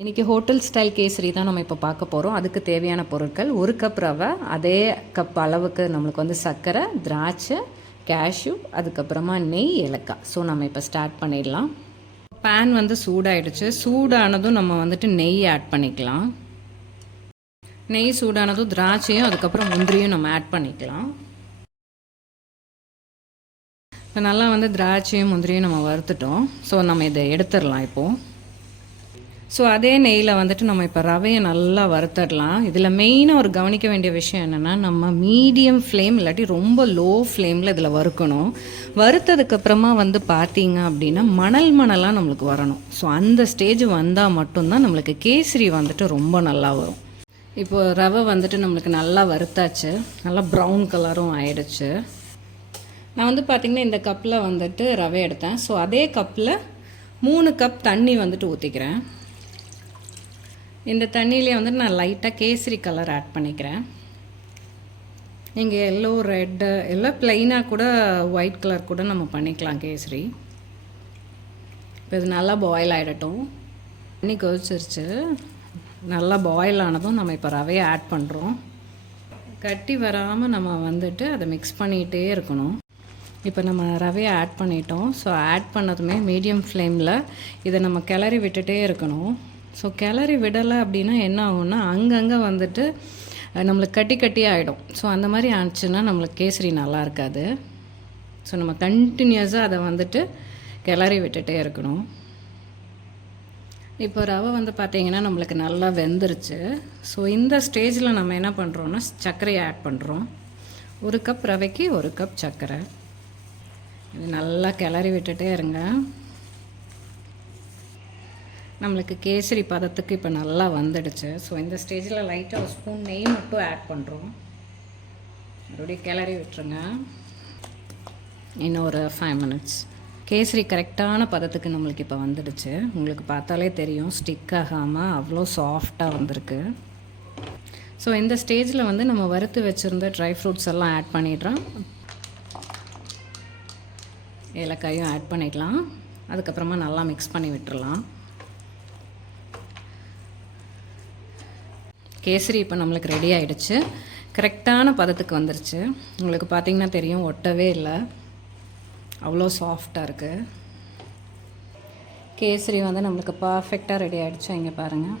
இன்றைக்கி hotel style kesari தான் நம்ம இப்போ பார்க்க போகிறோம். அதுக்கு தேவையான பொருட்கள் 1 கப் ரவை, அதே கப் அளவுக்கு நம்மளுக்கு வந்து சர்க்கரை, திராட்சை, கேஷ்யூ, அதுக்கப்புறமா நெய், ஏலக்காய். ஸோ நம்ம இப்போ ஸ்டார்ட் பண்ணிடலாம். பேன் வந்து சூடாயிடுச்சு. சூடானதும் நம்ம வந்துட்டு நெய் ஆட் பண்ணிக்கலாம். நெய் சூடானதும் திராட்சையும் அதுக்கப்புறம் முந்திரியும் நம்ம ஆட் பண்ணிக்கலாம். இப்போ நல்லா வந்து திராட்சையும் முந்திரியும் நம்ம வறுத்துட்டோம். ஸோ நம்ம இதை எடுத்துடலாம் இப்போது. ஸோ அதே நெய்யில் வந்துட்டு நம்ம இப்போ ரவையை நல்லா வறுத்துடலாம். இதில் மெயினாக ஒரு கவனிக்க வேண்டிய விஷயம் என்னென்னா, நம்ம மீடியம் ஃப்ளேம் இல்லாட்டி ரொம்ப லோ ஃப்ளேமில் இதில் வறுக்கணும். வறுத்ததுக்கப்புறமா வந்து பார்த்தீங்க அப்படின்னா மணலாக நம்மளுக்கு வரணும். ஸோ அந்த ஸ்டேஜ் வந்தால் மட்டும்தான் நம்மளுக்கு கேசரி வந்துட்டு ரொம்ப நல்லா வரும். இப்போது ரவை வந்துட்டு நம்மளுக்கு நல்லா வறுத்தாச்சு. நல்லா ப்ரௌன் கலரும் ஆயிடுச்சு. நான் வந்து பார்த்திங்கன்னா இந்த கப்பில் வந்துட்டு ரவை எடுத்தேன். ஸோ அதே கப்பில் 3 கப் தண்ணி வந்துட்டு ஊற்றிக்கிறேன். இந்த தண்ணியிலே வந்துட்டு நான் லைட்டாக கேசரி கலர் ஆட் பண்ணிக்கிறேன். நீங்கள் எல்லோ, ரெட்டு எல்லாம் ப்ளைனாக கூட ஒயிட் கலர் கூட நம்ம பண்ணிக்கலாம் கேசரி. இப்போ இது நல்லா பாயில் ஆகிடட்டும். தண்ணி கொதிச்சிருச்சு. நல்லா பாயில் ஆனதும் நம்ம இப்போ ரவையை ஆட் பண்ணுறோம். கட்டி வராமல் நம்ம வந்துட்டு அதை மிக்ஸ் பண்ணிகிட்டே இருக்கணும். இப்போ நம்ம ரவையை ஆட் பண்ணிட்டோம். ஸோ ஆட் பண்ணதுமே மீடியம் ஃப்ளேமில் இதை நம்ம கிளறி விட்டுட்டே இருக்கணும். ஸோ கிளறி விடலை அப்படின்னா என்ன ஆகும்னா, அங்கங்கே வந்துட்டு நம்மளுக்கு கட்டி ஆகிடும். ஸோ அந்த மாதிரி ஆச்சுன்னா நம்மளுக்கு கேசரி நல்லா இருக்காது. ஸோ நம்ம கண்டினியூஸாக அதை வந்துட்டு கிளறி விட்டுட்டே இருக்கணும். இப்போ ரவை வந்து பார்த்திங்கன்னா நம்மளுக்கு நல்லா வெந்துருச்சு. ஸோ இந்த ஸ்டேஜில் நம்ம என்ன பண்ணுறோன்னா சர்க்கரையை ஆட் பண்ணுறோம். 1 கப் ரவைக்கு 1 கப் சர்க்கரை. இது நல்லா கிளறி விட்டுட்டே இருங்க. நம்மளுக்கு கேசரி பதத்துக்கு இப்போ நல்லா வந்துடுச்சு. ஸோ இந்த ஸ்டேஜில் லைட்டாக ஒரு ஸ்பூன் நெய் மட்டும் ஆட் பண்ணுறோம். மறுபடியும் கிளறி விட்டுருங்க. இன்னும் ஒரு 5 மினிட்ஸ். கேசரி கரெக்டான பதத்துக்கு நம்மளுக்கு இப்போ வந்துடுச்சு. உங்களுக்கு பார்த்தாலே தெரியும், ஸ்டிக் ஆகாமல் அவ்வளோ சாஃப்டாக வந்திருக்கு. ஸோ இந்த ஸ்டேஜில் வந்து நம்ம வறுத்து வச்சுருந்த ட்ரை ஃப்ரூட்ஸ் எல்லாம் ஆட் பண்ணிடுறோம். ஏலக்காயும் ஆட் பண்ணிடலாம். அதுக்கப்புறமா நல்லா மிக்ஸ் பண்ணி விட்டுறலாம். கேசரி இப்போ நம்மளுக்கு ரெடி ஆகிடுச்சு. கரெக்டான பதத்துக்கு வந்துருச்சு. உங்களுக்கு பார்த்திங்கன்னா தெரியும், ஒட்டவே இல்லை, அவ்வளோ சாஃப்டாக இருக்குது. கேசரி வந்து நம்மளுக்கு பர்ஃபெக்டாக ரெடி ஆகிடுச்சு. இங்கே பாருங்கள்.